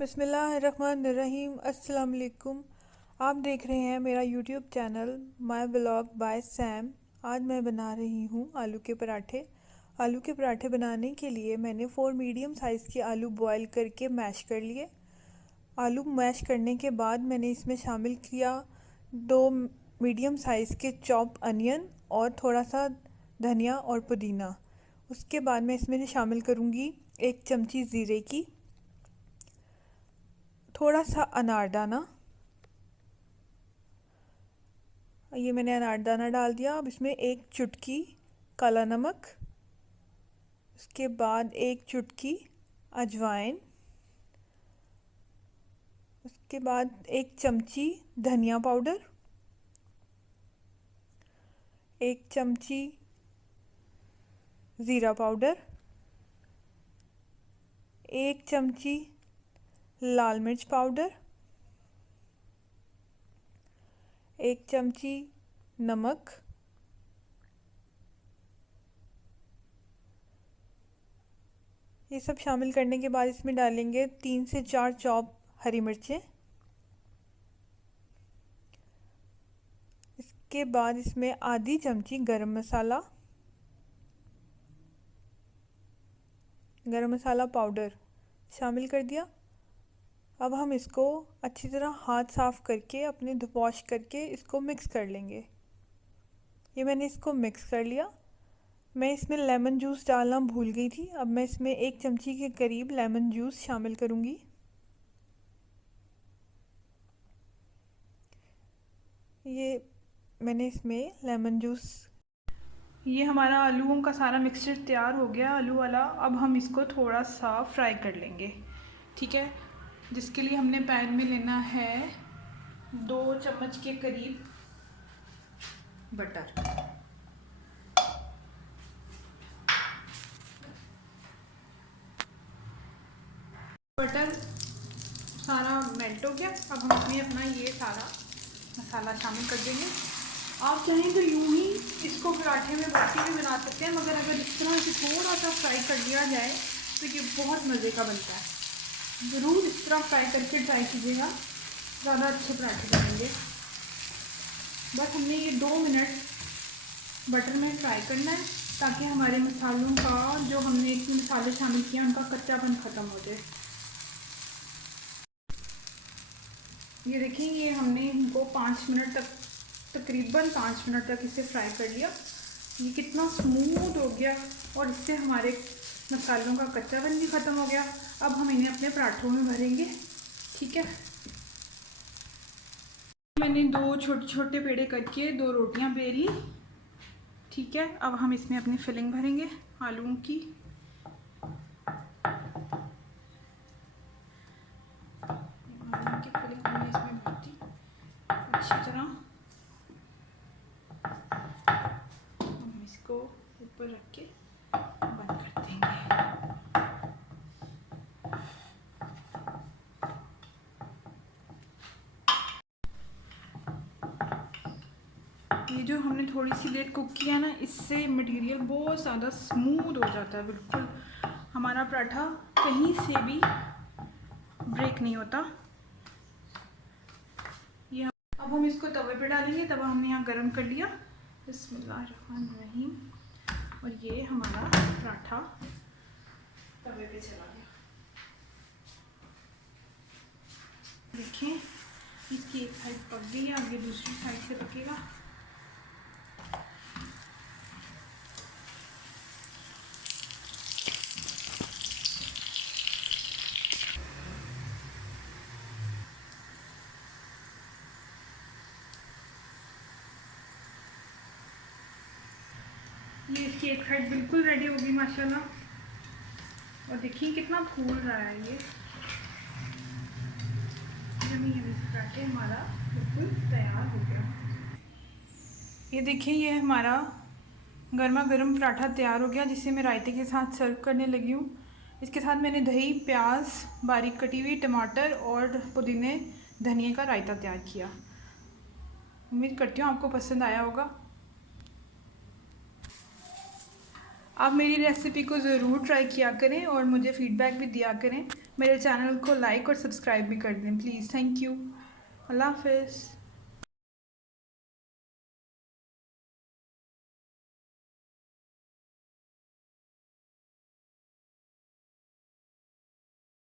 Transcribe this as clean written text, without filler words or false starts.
बिस्मिल्लाहिर्रहमानिर्रहीम। अस्सलाम वालेकुम। आप देख रहे हैं मेरा YouTube channel my vlog by Sam. आज मैं बना रही हूँ आलू के पराठे। आलू के पराठे बनाने के लिए मैंने 4 मीडियम साइज़ के आलू बॉयल करके मैश कर लिए। आलू मैश करने के बाद मैंने इसमें शामिल किया 2 मीडियम साइज़ के चॉप अनियन और थोड़ा सा धनिया और पुदीना। उसके बाद मैं इसमें शामिल करूँगी 1 चमची ज़ीरे की, थोड़ा सा अनारदाना। ये मैंने अनारदाना डाल दिया। अब इसमें 1 चुटकी काला नमक, उसके बाद 1 चुटकी अजवाइन, उसके बाद 1 चमची धनिया पाउडर, 1 चमची ज़ीरा पाउडर, 1 चमची लाल मिर्च पाउडर, 1 चमची नमक, ये सब शामिल करने के बाद इसमें डालेंगे 3 से 4 चॉप हरी मिर्चें। इसके बाद इसमें आधी चमची गरम मसाला पाउडर शामिल कर दिया। अब हम इसको अच्छी तरह हाथ साफ़ करके अपने वॉश करके इसको मिक्स कर लेंगे। ये मैंने इसको मिक्स कर लिया। मैं इसमें लेमन जूस डालना भूल गई थी। अब मैं इसमें 1 चमची के करीब लेमन जूस शामिल करूँगी। ये मैंने इसमें लेमन जूस। ये हमारा आलूओं का सारा मिक्सचर तैयार हो गया आलू वाला। अब हम इसको थोड़ा सा फ्राई कर लेंगे, ठीक है। जिसके लिए हमने पैन में लेना है 2 चम्मच के करीब बटर। बटर सारा मेल्ट हो गया। अब हम इसमें अपना ये सारा मसाला शामिल कर देंगे। आप चाहें तो यूं ही इसको पराठे में बाटी भी बना सकते हैं, मगर अगर इस तरह से थोड़ा सा फ्राई कर लिया जाए तो ये बहुत मज़े का बनता है। ज़रूर इस तरह फ्राई करके ट्राई कीजिएगा, ज़्यादा अच्छे पराठे बनेंगे। बस हमने ये 2 मिनट बटर में फ्राई करना है ताकि हमारे मसालों का जो हमने इसमें मसाले शामिल किए उनका कच्चापन ख़त्म हो जाए। ये देखिए, ये हमने इनको 5 मिनट तक, तकरीबन 5 मिनट तक इसे फ्राई कर लिया। ये कितना स्मूथ हो गया और इससे हमारे मसालों का कच्चापन भी ख़त्म हो गया। अब हम इन्हें अपने पराठों में भरेंगे, ठीक है। मैंने 2 छोटे छोटे पेड़े करके 2 रोटियां बेली, ठीक है। अब हम इसमें अपनी फिलिंग भरेंगे आलूओं की। फिलिंग हमने इसमें भर दी अच्छी तरह। हम इसको ऊपर रख के बंद कर देंगे। ये जो हमने थोड़ी सी देर कुक किया ना, इससे मटेरियल बहुत ज़्यादा स्मूथ हो जाता है। बिल्कुल हमारा पराठा कहीं से भी ब्रेक नहीं होता। ये अब हम इसको तवे पे डालेंगे। तवा हमने यहाँ गरम कर लिया। बिस्मिल्लाहिर्रहमानिर्रहीम। और ये हमारा पराठा तवे पे चला गया। देखें, इसकी एक साइड पक गई है, आगे दूसरी साइड से पकेगा। ये इसकी एक साइड बिल्कुल रेडी होगी माशाल्लाह। और देखिए कितना फूल रहा है ये पराठे हमारा बिल्कुल तैयार हो गया। ये देखिए, ये हमारा गर्मा गर्म पराठा तैयार हो गया, जिसे मैं रायते के साथ सर्व करने लगी हूँ। इसके साथ मैंने दही, प्याज, बारीक कटी हुई टमाटर और पुदीने धनिया का रायता तैयार किया। उम्मीद करती हूँ आपको पसंद आया होगा। आप मेरी रेसिपी को ज़रूर ट्राई किया करें और मुझे फ़ीडबैक भी दिया करें। मेरे चैनल को लाइक और सब्सक्राइब भी कर दें प्लीज़। Thank you. अल्लाह हाफ़िज़।